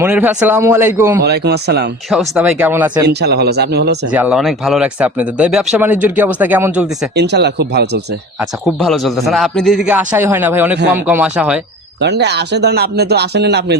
মনির ভাই, আসসালামু আলাইকুম। ওয়ালাইকুম আসসালাম। কি অবস্থা ভাই, কেমন আছেন? ইনশাআল্লাহ ভালো আছে, আপনি ভালো আছেন? জি, আল্লাহ অনেক ভালো রাখছে আপনাদের। তো এই ব্যবসা বাণিজ্যের কি অবস্থা, কেমন চলতেছে? ইনশাআল্লাহ খুব ভালো চলছে। আচ্ছা, খুব ভালো চলতেছে না? আপনি দিকে আশাই হয় না ভাই, অনেক কম কম আশা হয়। ধরেন আপনি তো আসেন না, আপনি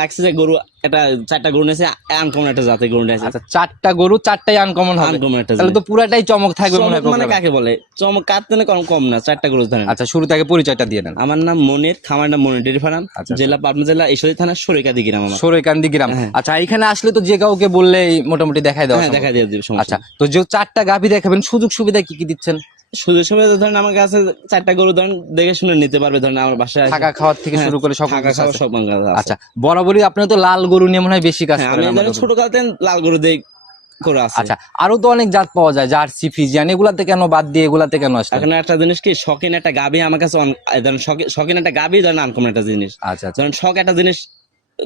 রাখছে যে গরু একটা 4টা গরু নিয়েছে, আনকমন একটা জাতের গরু নিয়েছে। আচ্ছা, 4টা গরু, 4টাই আনকমন হবে? আনকমন একটা তাহলে তো পুরাটাই চমক থাকবে মনে হয়। মানে কাকে বলে চমক? কাটতে না কম কম না, 4টা গরু ধরেন। আচ্ছা, শুরু থেকে পরিচয়টা দিয়ে দেন। আমার নাম মনির, খামার নাম মনির ডেইরি ফার্ম, জেলা পাবনা জেলা ঈশ্বরদী থানা সরিকাদি গ্রাম। আমার সরাইকান্দি গ্রাম। আচ্ছা, এখানে আসলে তো যে কাউকে বললে মোটামুটি দেখাই দেওয়া? হ্যাঁ, দেখা দিয়ে দিবে, সমস্যা আচ্ছা, তো যে 4টা গাভী দেখাবেন, সুযোগ সুবিধা কি কি দিচ্ছেন? সুযোগ সুবিধা ধরেন আমার কাছে 4টা গরু ধরেন দেখে শুনে নিতে পারবে। ধরেন আমার বাসায় থাকা খাওয়ার থেকে শুরু করে সকল থাকা কিছু খাওয়া আছে? সব আমার কাছে আছে। আচ্ছা, বরাবরই আপনার তো লাল গরু নিয়ে মনে হয় বেশি কাজ হ্যাঁ, করেন? আমি ছোট কালতে লাল গরু দিয়ে করে আছে। আচ্ছা, আরো তো অনেক জাত পাওয়া যায়, জার্সি, ফ্রিজিয়ান, এগুলাতে কেন বাদ দিয়ে এগুলাতে কেন আসলে? এখন একটা জিনিস কি, শখিন একটা গাভী আমার কাছে ধরেন শখিন একটা গাভী ধরেন আনকমন একটা জিনিস। আচ্ছা, ধরেন শখ একটা জিনিস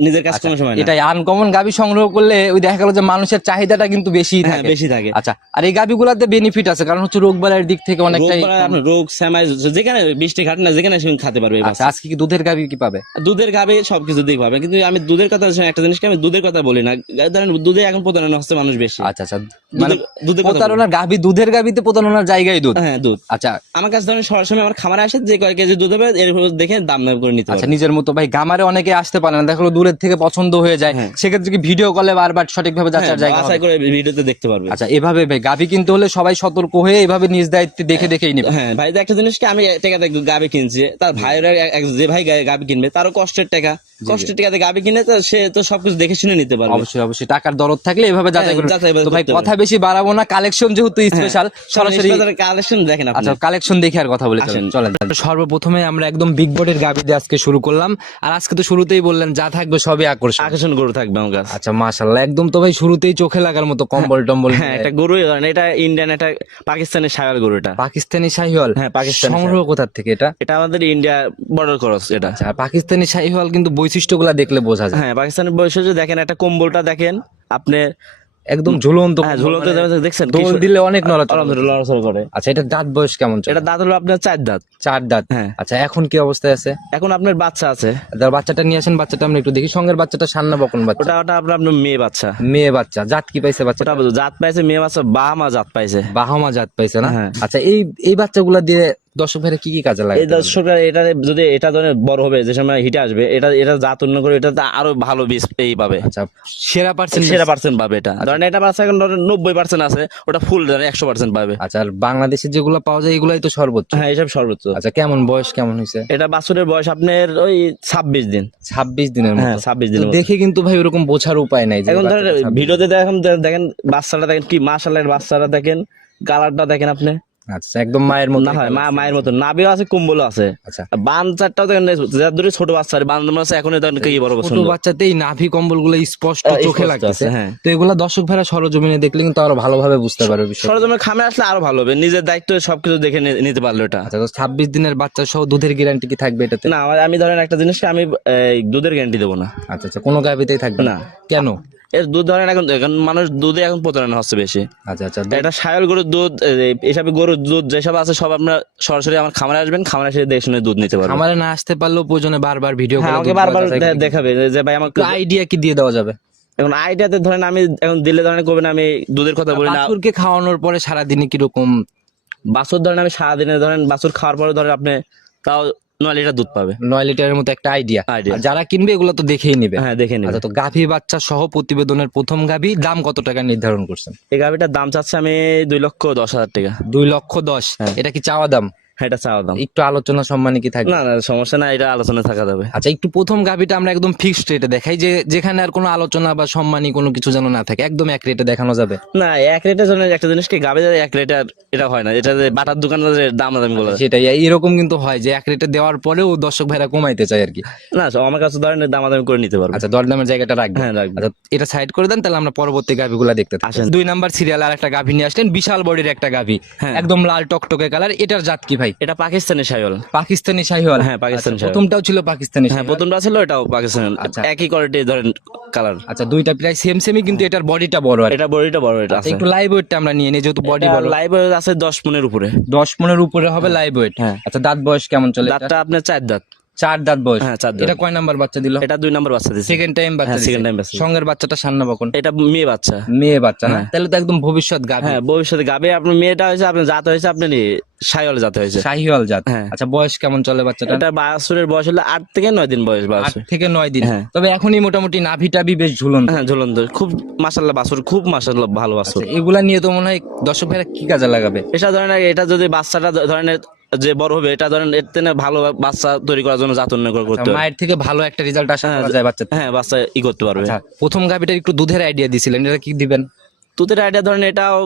নিজের কাছে কোনো সময় না। এটাই আনকমন গাভী সংগ্রহ করলে ওই দেখা গেল যে মানুষের চাহিদাটা কিন্তু বেশি হ্যাঁ, থাকে। বেশি থাকে। আচ্ছা, আর এই গাভীগুলাতে বেনিফিট আছে, কারণ হচ্ছে রোগ বালাইয়ের দিক থেকে অনেকটাই আপনার রোগ সেমাই যেখানে বৃষ্টি ঘাট না, যেখানে সেখানে খেতে পারবে। আচ্ছা, আজকে কি দুধের গাভী কি পাবে? দুধের গাভী সবকিছু দিক পাবে, কিন্তু আমি দুধের কথা একটা জিনিসকে আমি দুধের কথা বলি না। ধরেন দুধে এখন প্রতারণা হচ্ছে মানুষ বেশি। আচ্ছা আচ্ছা, মানে দুধের কথা প্রতারণার গাভী, দুধের গাভীতে প্রতারণার জায়গায় দুধ। হ্যাঁ, দুধ। আচ্ছা, আমার কাছে ধরেন সরাসরি আমার খামারে আসে, যে কয় কেজি দুধ হবে এর উপর দেখে দাম দাম করে নিতে আচ্ছা, হবে। নিজের মতো ভাই। গামারে অনেকে আসতে পারে না, দেখলো দূরের থেকে পছন্দ হয়ে যায়, সেক্ষেত্রে কি ভিডিও কলে বারবার সঠিকভাবে যাচার জায়গা বাছাই করে ভিডিওতে দেখতে পারবে। আচ্ছা, এভাবে ভাই গাভী কিনতে হলে সবাই সতর্ক হয়ে এভাবে নিজ দায়িত্বে দেখে দেখেই নেবে। হ্যাঁ ভাই, একটা জিনিস কি, আমি টাকাতে গাভী কিনছি, তার ভাইরা যে ভাই গাভী কিনবে তারও কষ্টের টাকাতে গাভী কিনে, তো সে তো সবকিছু দেখে শুনে নিতে পারবে। অবশ্যই অবশ্যই, টাকার দরদ থাকলে এভাবে যাচাই করুন। যাচাই তো ভাই করতে কথা বেশি বাড়াবো না, কালেকশন যেহেতু স্পেশাল, সরাসরি কালেকশন দেখেন আপনি। আচ্ছা, কালেকশন দেখে আর কথা বলে চলেন। সর্বপ্রথমে আমরা একদম বিগ বডির গাভী দিয়ে আজকে শুরু করলাম, আর আজকে তো শুরুতেই বললেন যা থাকবে সবই আকর্ষণ গরু থাকবে আমার কাছে। আচ্ছা, মাশাআল্লাহ, একদম তো ভাই শুরুতেই চোখে লাগার মতো কম্বল টম্বল। হ্যাঁ, এটা গরু এটা ইন্ডিয়ান, এটা পাকিস্তানি শাহিওয়াল গরু। এটা পাকিস্তানি শাহিওয়াল? হ্যাঁ, পাকিস্তানি। সংগ্রহ কোথা থেকে এটা? এটা আমাদের ইন্ডিয়া বর্ডার ক্রস এটা। আচ্ছা, পাকিস্তানি শাহিওয়াল কিন্তু বৈশিষ্ট্যগুলা দেখলে বোঝা যায়। হ্যাঁ, পাকিস্তানের বৈশিষ্ট্য দেখেন, একটা কম্বলটা দেখেন আপনি, একদম ঝুলন্ত। হ্যাঁ, ঝুলন্ত দেখছেন, দোল দিলে অনেক নড়াচড়া করে। আচ্ছা, এটা দাঁত বয়স কেমন? এটা দাঁত হলো আপনার 4 দাঁত। 4 দাঁত? হ্যাঁ। আচ্ছা, এখন কি অবস্থায় আছে? এখন আপনার বাচ্চা আছে। বাচ্চাটা নিয়ে আসেন, বাচ্চাটা আমরা একটু দেখি। সঙ্গের বাচ্চাটা সান্না বকন বাচ্চা? ওটা আপনার মেয়ে বাচ্চা। মেয়ে বাচ্চা। জাত কি পাইছে বাচ্চাটা? ওটা জাত পাইছে মেয়ে বাচ্চা, বাহামা জাত পাইছে। বাহামা জাত পাইছে না? হ্যাঁ। আচ্ছা, এই বাচ্চাগুলা দিয়ে দর্শক ভাইরা কি কি কাজে লাগে? এই দর্শকরা এটা যদি এটা ধরনের বড় হবে, যে সময় হিটে আসবে, এটা জাত উন্নয়ন করে, এটা আরো ভালো বীজ এই পাবে। আচ্ছা, সেরা পার্সেন্ট পাবে এটা। ধরেন এটা বাচ্চা এখন ধরেন 90% আছে, ওটা ফুল ধরেন 100% পাবে। আচ্ছা, আর বাংলাদেশে যেগুলো পাওয়া যায় এগুলাই তো সর্বোচ্চ? হ্যাঁ, এইসব সর্বোচ্চ। আচ্ছা, কেমন বয়স কেমন হয়েছে? এটা বাছুরের বয়স আপনার ওই 26 দিন। 26 দিনের মতো? হ্যাঁ, 26 দিন। দেখে কিন্তু ভাই ওরকম বোঝার উপায় নাই। এখন ধরেন ভিডিওতে দেখেন বাচ্চাটা দেখেন কি মাশাআল্লাহ, বাচ্চাটা দেখেন, কালারটা দেখেন আপনি। আচ্ছা, একদম মায়ের মতো। না হয় মায়ের মতো, নাভিও আছে, কুম্বলও আছে। আচ্ছা, বান চারটাও দেখেন, যার ধরে ছোট বাচ্চা বান আছে, এখন কি বড় ছোট বাচ্চাতেই নাভি কম্বল গুলো স্পষ্ট চোখে লাগতেছে। হ্যাঁ, তো এগুলা দর্শক ভাইরা সরজমিনে দেখলে কিন্তু আরো ভালোভাবে বুঝতে পারবে বিষয়। সরজমিনে খামে আসলে আরো ভালো হবে, নিজের দায়িত্ব সবকিছু দেখে নিতে পারলো এটা। আচ্ছা, তো 26 দিনের বাচ্চা সহ দুধের গ্যারান্টি কি থাকবে এটাতে? না, আমি ধরেন একটা জিনিসকে আমি দুধের গ্যারান্টি দেবো না। আচ্ছা আচ্ছা, কোনো গাভীতেই থাকবে না। কেন? এর দুধ ধরেন এখন মানুষ দুধে এখন প্রতারণা হচ্ছে বেশি। আচ্ছা আচ্ছা, এটা শায়াল গরুর দুধ, এইসব গরুর দুধ যেসব আছে সব আপনার সরাসরি আমার খামারে আসবেন, খামারে এসে দেখে শুনে দুধ নিতে পারবেন। খামারে না আসতে পারলেও প্রয়োজনে বারবার ভিডিও করে আমাকে বারবার দেখাবে যে ভাই আমাকে আইডিয়া কি দিয়ে দেওয়া যাবে? এখন আইডিয়াতে ধরেন আমি এখন দিলে ধরেন করবেন, আমি দুধের কথা বলি না। বাছুরকে খাওয়ানোর পরে সারাদিনে কিরকম বাছুর ধরেন আমি সারাদিনে ধরেন বাছুর খাওয়ার পরে ধরেন আপনি তাও 9 লিটার দুধ পাবে। 9 লিটারের মতো একটা আইডিয়া। যারা কিনবে এগুলো তো দেখেই নিবে। হ্যাঁ, দেখে নিবে। আচ্ছা, তো গাভী বাচ্চা সহ প্রতিবেদনের প্রথম গাভী দাম কত টাকা নির্ধারণ করছেন? এই গাভীটার দাম চাচ্ছে আমি 2,10,000 টাকা। 2,10,000? এটা কি চাওয়া দাম? এটা চাওয়া দাম। একটু আলোচনা সম্মানে কি থাকবে? না সমস্যা না, এটা আলোচনা থাকা যাবে। আচ্ছা, একটু প্রথম গাভীটা আমরা একদম ফিক্সড রেটে দেখাই, যেখানে আর কোনো আলোচনা বা সম্মানী কোনো কিছু যেন না থাকে, একদম এক রেটে দেখানো যাবে? না, এক রেটের জন্য একটা জিনিস কি, গাভী এক রেটের এটা হয় না, এটা যে বাটার দোকানে দাম গুলো সেটাই, এরকম কিন্তু হয় যে এক রেটে দেওয়ার পরেও দর্শক ভাইরা কমাইতে চায় আর কি। না, আমার কাছে ধরেন দামাদামি করে নিতে পারবো। আচ্ছা, দরদামের জায়গাটা রাখবেন? হ্যাঁ, রাখবো। আচ্ছা, এটা সাইড করে দেন, তাহলে আমরা পরবর্তী গাভীগুলা দেখতে থাকি। 2 নাম্বার সিরিয়াল আর একটা গাভী নিয়ে আসলেন, বিশাল বডির একটা গাভী, একদম লাল টকটকে কালার। এটার জাত কি ভাই? এটা পাকিস্তানি শাহিওয়াল। পাকিস্তানি শাহিওয়াল? হ্যাঁ, পাকিস্তানি শাহিওয়াল। প্রথমটাও ছিল পাকিস্তানি? হ্যাঁ, প্রথমটা ছিল, এটাও পাকিস্তানি। আচ্ছা, একই কোয়ালিটি ধরেন কালার। আচ্ছা, দুইটা প্রায় সেমই, কিন্তু এটার বডিটা বড় আর এটা বডিটা বড়। এটা আছে একটু লাইভ ওয়েটটা আমরা নিয়ে নিই, যেহেতু বডি বড়। লাইভ ওয়েট আছে 10 মনের উপরে। 10 মনের উপরে হবে লাইভ ওয়েট? হ্যাঁ। আচ্ছা, দাঁত বয়স কেমন চলে? দাঁতটা আপনার 4 দাঁত। 4 দাঁত বয়স। হ্যাঁ, 4 দাঁত। এটা কয় নাম্বার বাচ্চা দিল? এটা 2 নাম্বার বাচ্চা দিছে। সেকেন্ড টাইম বাচ্চা হ্যাঁ, দিছে। second time বাচ্চা দিছে। সঙ্গের বাচ্চাটা সান্না বকন। এটা মেয়ে বাচ্চা। মেয়ে বাচ্চা না? হ্যাঁ। তাহলে তো একদম ভবিষ্যৎ গাভী। হ্যাঁ, ভবিষ্যতে গাবে আপনার মেয়েটা হয়েছে, আপনার জাত হয়েছে আপনার শাইওয়াল জাত হয়েছে। শাহিওয়াল জাত। হ্যাঁ। আচ্ছা, বয়স কেমন চলে বাচ্চাটা? এটা বাছুরের বয়স হলো 8 থেকে 9 দিন বয়স 8 বাছুর। থেকে 9 দিন। হ্যাঁ। তবে এখনই মোটামুটি নাভি টাভি বেশ ঝুলন্ত। হ্যাঁ, ঝুলন্ত, খুব মাশাআল্লাহ বাছুর, খুব মাশাআল্লাহ ভালো বাছুর। আচ্ছা, এগুলা নিয়ে তো মনে হয় দর্শক ভাইরা কি কাজে লাগাবে? এটা ধরেন এটা যদি বাচ্চাটা ধরেন যে বড় হবে, এটা ধরেন এর থেকে ভালো বাচ্চা তৈরি করার জন্য জাত উন্নয়ন করতে হবে। মায়ের থেকে ভালো একটা রেজাল্ট আশা হ্যাঁ, করা যায় বাচ্চা থেকে। হ্যাঁ, বাচ্চা করতে পারবে। আচ্ছা, প্রথম গাভীটার একটু দুধের আইডিয়া দিছিলেন, এটা কি দিবেন? দুধের আইডিয়া ধরেন এটাও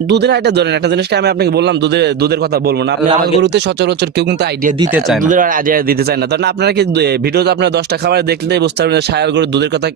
দুধের আইডিয়া ধরেন একটা জিনিসকে আমি আপনাকে বললাম, দুধের কথা বলবো না, আপনি লাল আমাকে গরুতে সচরাচর কেউ কিন্তু আইডিয়া দিতে চায় না। দুধের আইডিয়া দিতে চায় না। ধরেন আপনারা কি ভিডিওতে আপনার 10টা খাবার দেখলেই বুঝতে পারবেন শায়াল গরুর দুধের কথা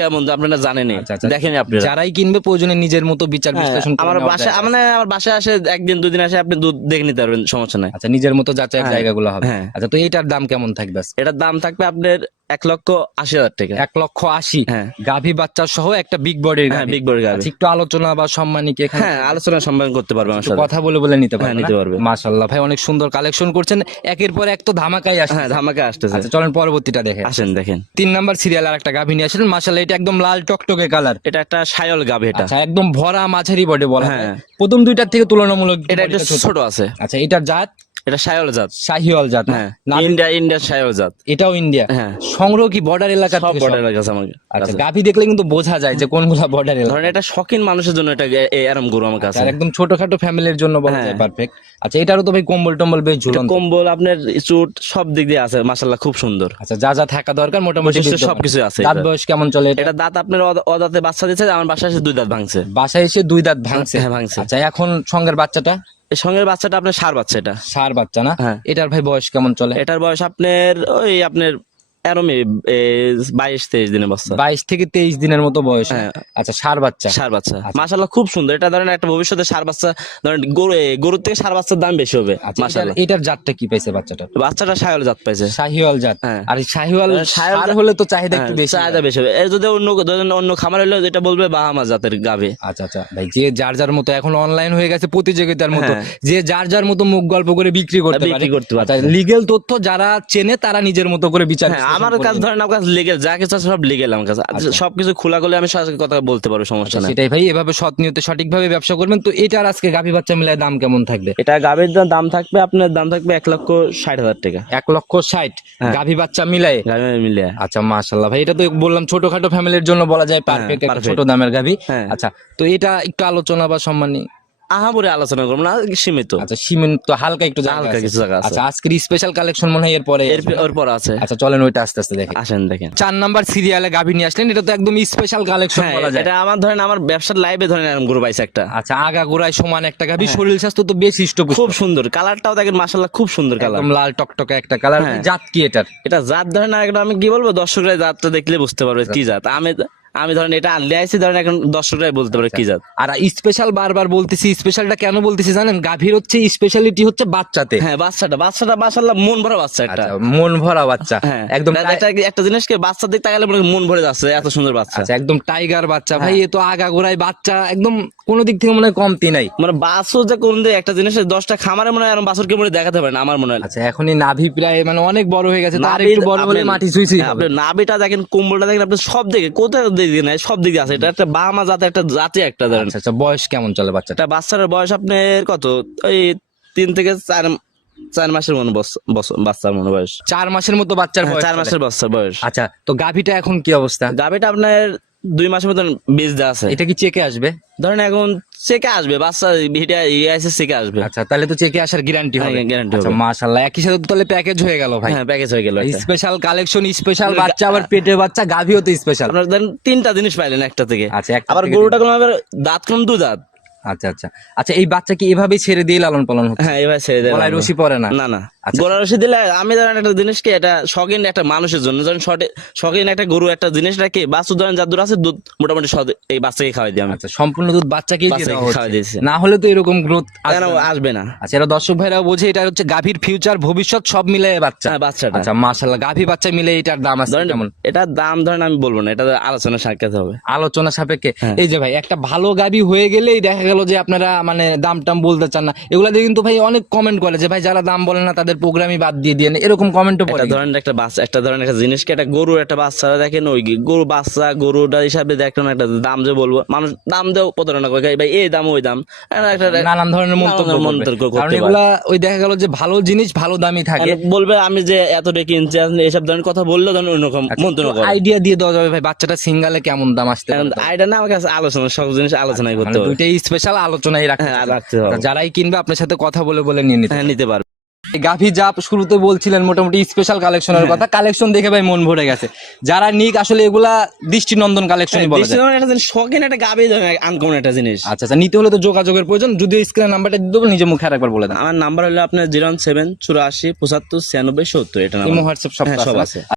কেমন, আপনারা জানেনই, আচ্ছা, আচ্ছা। দেখেনি আপনারা। যারাই কিনবে প্রয়োজনে নিজের মতো বিচার হ্যাঁ, বিশ্লেষণ করে আমার নেওয়া বাসায় যায়। মানে আমার বাসায় আসে 1 দিন 2 দিন আসে, আপনি দুধ দেখে নিতে পারবেন, সমস্যা নাই। আচ্ছা, নিজের মতো যাচাইয়ের হ্যাঁ, জায়গাগুলো হবে। হ্যাঁ। আচ্ছা, তো এইটার দাম কেমন থাকবে? এটার দাম থাকবে আপনার 1,80,000 টাকা। 1,80,000। হ্যাঁ। গাভী বাচ্চা সহ একটা বিগ বডির। হ্যাঁ, big body গাভী। গাভী। একটু আলোচনা বা সম্মানী কি এখানে? হ্যাঁ, আলোচনা সম্মান করতে পারবে আমার একটু সাথে। কথা বলে বলে নিতে পারবে? হ্যাঁ, নিতে পারবে। মাশাআল্লাহ ভাই, অনেক সুন্দর কালেকশন করছেন, একের পর এক তো ধামাকাই আসছে। হ্যাঁ, ধামাকা আসতেছে। আচ্ছা, চলেন পরবর্তীটা দেখে। আসেন দেখেন, 3 নাম্বার সিরিয়াল আর একটা গাভী নিয়ে আসলেন। মাশাআল্লাহ, এটা একদম লাল টকটকে কালার। এটা একটা শায়াল গাভী। এটা আচ্ছা, একদম ভরা মাঝারি বডি বলা হয়। হ্যাঁ। প্রথম দুইটার থেকে তুলনামূলক এটা একটু বডিটা ছোট। ছোট আছে। আচ্ছা, এটার জাত এটা শায়াল জাত। শাহিওয়াল জাত। হ্যাঁ, না, ইন্ডিয়া শায়াল জাত। এটাও ইন্ডিয়া। হ্যাঁ। সংগ্রহ কি বর্ডার এলাকা সব থেকে? বর্ডার এলাকা আমার আচ্ছা, কাছে। গাভী দেখলে কিন্তু বোঝা যায় যে কোনগুলা বর্ডার এলাকা। ধরেন এটা শখিন মানুষের জন্য এটা এরম গরু আমার কাছে। আর একদম ছোটখাটো ফ্যামিলির জন্য বলা যায় হ্যাঁ। পারফেক্ট। আচ্ছা, এটারও তো ভাই কম্বল টম্বল বেশ এটা ঝুলন্ত। কম্বল আপনার চুট সব দিক দিয়ে আছে, মাশাআল্লাহ খুব সুন্দর। আচ্ছা, যা যা থাকা দরকার মোটামুটি বৈশিষ্ট্য বিদ্যমান। সবকিছু আছে দাঁত এটার। বয়স কেমন চলে এটা? এটা দাঁত আপনার অদাঁতে বাচ্চা দিচ্ছে, আমার বাসায় এসে 2 দাঁত ভাঙছে। বাসায় এসে 2 দাঁত ভাঙছে? হ্যাঁ, ভাঙছে। আচ্ছা, এখন সঙ্গের বাচ্চাটা? এর সঙ্গে বাচ্চাটা আপনার ষাঁড় বাচ্চা। এটা সার বাচ্চা না? হ্যাঁ। এটার ভাই বয়স কেমন চলে? এটার বয়স আপনার ওই আপনার এরমই 22-23 দিনের বাচ্চা। 22 থেকে 23 দিনের মতো বয়স। হ্যাঁ। আচ্ছা, সার বাচ্চা। ষাঁড় বাচ্চা মাশাআল্লাহ খুব সুন্দর। এটা ধরেন একটা ভবিষ্যতে ষাঁড় বাচ্চা ধরেন গরুর থেকে ষাঁড় বাচ্চার দাম বেশি হবে আচ্ছা, মাশাআল্লাহ। এটার জাতটা কি পাইছে বাচ্চাটা? বাচ্চাটা শায়াল জাত পাইছে। শাহিওয়াল জাত। হ্যাঁ। আর এই শাহিওয়াল শাহিওয়াল ষাঁড় জাত- হলে তো চাহিদা একটু হ্যাঁ, বেশি। চাহিদা বেশি হবে। এর যদি অন্য খামার হলে যেটা বলবে বাহামা জাতের গাভী। আচ্ছা, আচ্ছা ভাই, যে যার যার মতো এখন অনলাইন হয়ে গেছে প্রতিযোগিতার মতো, হ্যাঁ। যে যার যার মতো মুখ গল্প করে বিক্রি করতে বিক্রি করতে পারে। লিগেল তথ্য যারা চেনে তারা নিজের মতো করে বিচার হ্যাঁ, বিশ্লেষণ আমার করে কাছে নেবে। ধরেন আমার কাছে লিগেল যা কিছু আছে সব লিগেল আমার কাছে। সবকিছু খোলা করলে আমি সরাসরি কথা বলতে পারবো, সমস্যা নাই। সেটাই ভাই, এভাবে সৎ নিয়তে সঠিকভাবে ব্যবসা করবেন। তো এটার আজকে গাভী বাচ্চা মিলায় দাম কেমন থাকবে? এটা গাভীর দাম থাকবে আপনার, দাম থাকবে 1,60,000 টাকা। 1,60,000 হ্যাঁ। গাভী বাচ্চা মিলায়? গাভী মিলিয়ে। আচ্ছা, মাশাআল্লাহ ভাই, এটা তো বললাম ছোটখাটো ফ্যামিলির জন্য বলা যায় পারফেক্ট একটা perfect। ছোট দামের গাভী। হ্যাঁ। আচ্ছা, তো এটা একটু আলোচনা বা সম্মানী? আহামরি আলোচনা করবো না, সীমিত। আচ্ছা, সিমেন্ট তো হালকা একটু জায়গা হালকা আছে। কিছু জায়গা আছে। আচ্ছা, আজকের স্পেশাল কালেকশন মনে হয় এরপরে আসবে না? ওর পর আছে। আচ্ছা, চলেন ওইটা আস্তে আস্তে দেখি। আসেন দেখেন। 4 নাম্বার সিরিয়ালে গাভী নিয়ে আসলেন, এটা তো একদম স্পেশাল কালেকশন হ্যাঁ, বলা যায়। এটা আমার ধরেন আমার ব্যবসার লাইভে ধরেন এরকম গরু পাইছে একটা। আচ্ছা, আগা গোড়ায় সমান একটা গাভী, শরীর স্বাস্থ্য তো বেশ হৃষ্টপুষ্ট। খুব সুন্দর কালারটাও দেখেন মাশাআল্লাহ খুব সুন্দর কালার। একদম লাল টকটকে একটা কালার। হ্যাঁ। জাত কি এটার? এটা জাত ধরেন একদম আমি কি বলবো, দর্শকরা জাতটা দেখলে বুঝতে পারবে কি জাত। আমি ধরেন এটা আনলে আইছি, ধরেন এখন দর্শকরাই বলতে পারে কি জাত। আর স্পেশাল বারবার বলতেছি, স্পেশালটা কেন বলতেছি জানেন? গাভীর হচ্ছে স্পেশালিটি হচ্ছে বাচ্চাতে। হ্যাঁ, বাচ্চাটা মাশাআল্লাহ মন ভরা বাচ্চা একটা। আচ্ছা, মন ভরা বাচ্চা। হ্যাঁ, একদম একটা জিনিসকে বাচ্চার দিক তাকালে মনে হয় মন ভরে যাচ্ছে, এত সুন্দর বাচ্চা। আচ্ছা, একদম টাইগার বাচ্চা ভাই। এ তো আগা গোড়ায় বাচ্চা, একদম কোনো দিক থেকে মনে হয় কমতি নাই। মানে বাছুর যে কোন দিয়ে একটা জিনিসের 10টা খামারে মনে হয় এরকম বাছুরকে মনে হয় দেখাতে পারে না আমার মনে হয়। আচ্ছা, এখনই নাভি প্রায় মানে অনেক বড় হয়ে গেছে, তো আর নাভি- একটু বড় হলে আপনি- মাটি ছুঁইছি। হ্যাঁ, আপনি নাভিটা দেখেন, কম্বলটা দেখেন, আপনি সব দিকে কোথাও দিকে নাই, সব দিকে আছে। এটা একটা বাহামা জাতের একটা জাতি একটা ধরেন। আচ্ছা, আচ্ছা, বয়স কেমন চলে বাচ্চাটা? একটা বাচ্চার বয়স আপনার কত, ওই 3 থেকে 4 মাসের মনে বাচ্চার মনে বয়স। 4 মাসের মতো বাচ্চার বয়স 4 চলে। মাসের বাচ্চার বয়স। আচ্ছা, তো গাভীটা এখন কি অবস্থা? গাভীটা আপনার 2 মাসের মতন বীজ দেওয়া আছে। এটা কি চেকে আসবে? ধরেন এখন চেকে আসবে, বাচ্চা ভিটা এসে চেকে আসবে। আচ্ছা, তাহলে তো চেকে আসার গ্যারান্টি হবে। হ্যাঁ, guarantee আচ্ছা, হবে। মাশাআল্লাহ, একই সাথে তো তাহলে প্যাকেজ হয়ে গেল ভাই। হ্যাঁ, প্যাকেজ হয়ে গেল একটা। স্পেশাল কালেকশন, স্পেশাল বাচ্চা, আবার পেটে বাচ্চা, গাভীও তো স্পেশাল। আপনার ধরেন 3টা জিনিস পাইলেন একটা থেকে। আচ্ছা, একটা আবার থেকে গরুটা কোন আবার দাঁত কোন 2 দাঁত। আচ্ছা, আচ্ছা, আচ্ছা, এই বাচ্চা কি এভাবেই ছেড়ে দিয়ে লালন পালন হচ্ছে? হ্যাঁ, এবার ছেড়ে দেয়। গলায় রশি পড়ে না? না। আচ্ছা। গরুর রশি দিলে আমি ধরেন একটা জিনিস কি, এটা শখিন একটা মানুষের জন্য, ধরেন শখিন একটা গরু একটা জিনিস রাখি, বাছুর ধরেন যার দূর আছে দুধ মোটামুটি এই বাচ্চাকে খাওয়াই দিই আমি। আচ্ছা, সম্পূর্ণ দুধ বাচ্চাকেই দিয়ে বাচ্চাকে দেওয়া খাওয়াই হচ্ছে। দিয়েছি। না হলে তো এরকম গ্রোথ কেন আসবে না? আচ্ছা, এরা দর্শক ভাইরাও বোঝে এটা হচ্ছে গাভীর ফিউচার, ভবিষ্যৎ সব মিলে বাচ্চা। হ্যাঁ, বাচ্চাটা। আচ্ছা, মাশাআল্লাহ, গাভী বাচ্চা মিলে এটার দাম আছে ধরেন কেমন? এটার দাম ধরেন আমি বলবো না, এটা আলোচনা সাক্ষাৎ হবে। আলোচনা সাপেক্ষে। হ্যাঁ। এই যে ভাই, একটা ভালো গাভী হয়ে গেলেই দেখা গেল যে আপনারা মানে দাম টাম বলতে চান না, এগুলা দিয়ে কিন্তু ভাই অনেক কমেন্ট করে যে ভাই যারা দাম বলে না তাদের আমাদের প্রোগ্রামই বাদ দিয়ে দিয়ে এরকম কমেন্টও পড়ে একটা ধরেন একটা বাচ্চা, একটা ধরেন একটা জিনিসকে, একটা গরুর একটা বাচ্চারা দেখেন, ওই গরু বাচ্চা গরুটা হিসাবে দেখেন, একটা দাম যে বলবো, মানুষ দাম দেও প্রতারণা করে, ভাই এই দাম ওই দাম, একটা নানান ধরনের মন্তব্য করবে। মন্তব্য কারণ করতে পারে। এগুলা ওই দেখা গেল যে ভালো জিনিস ভালো দামই থাকে, বলবে আমি যে এত টাকা কিনছি, আপনি এসব ধরনের কথা বললেও ধরেন অন্যরকম মন্তব্য করে। আইডিয়া দিয়ে দেওয়া যাবে ভাই বাচ্চাটা সিঙ্গালে কেমন দাম আসতে পারে? আইডা না, আমার কাছে আলোচনা, সব জিনিস আলোচনাই করতে মানে হবে। দুইটাই স্পেশাল আলোচনায় রাখতে হ্যাঁ, হবে। রাখতে হবে। যারাই কিনবে আপনার সাথে কথা বলে বলে নিয়ে নিতে হ্যাঁ, নিতে পারবে। গাভী জাপ শুরুতে বলছিলেন মোটামুটি স্পেশাল কালেকশনের কথা, কালেকশন দেখে ভাই মন ভরে গেছে। যারা নিক আসলে এগুলা দৃষ্টিনন্দন কালেকশনই বলা যায়। দৃষ্টিনন্দন একটা জিনিস, শখিন একটা গাবি, আনকমন একটা জিনিস। আচ্ছা আচ্ছা, নিতে হলে তো যোগাযোগের প্রয়োজন, যদি স্ক্রিনে নাম্বারটা দিয়ে দেবো, নিজে মুখে আরেকবার বলে দেন। আমার নাম্বার হলো আপনার 017 84 75 96 70, এটা ইমো নাম্বার। হোয়াটসঅ্যাপ সব হ্যাঁ, সব আছে। আছে।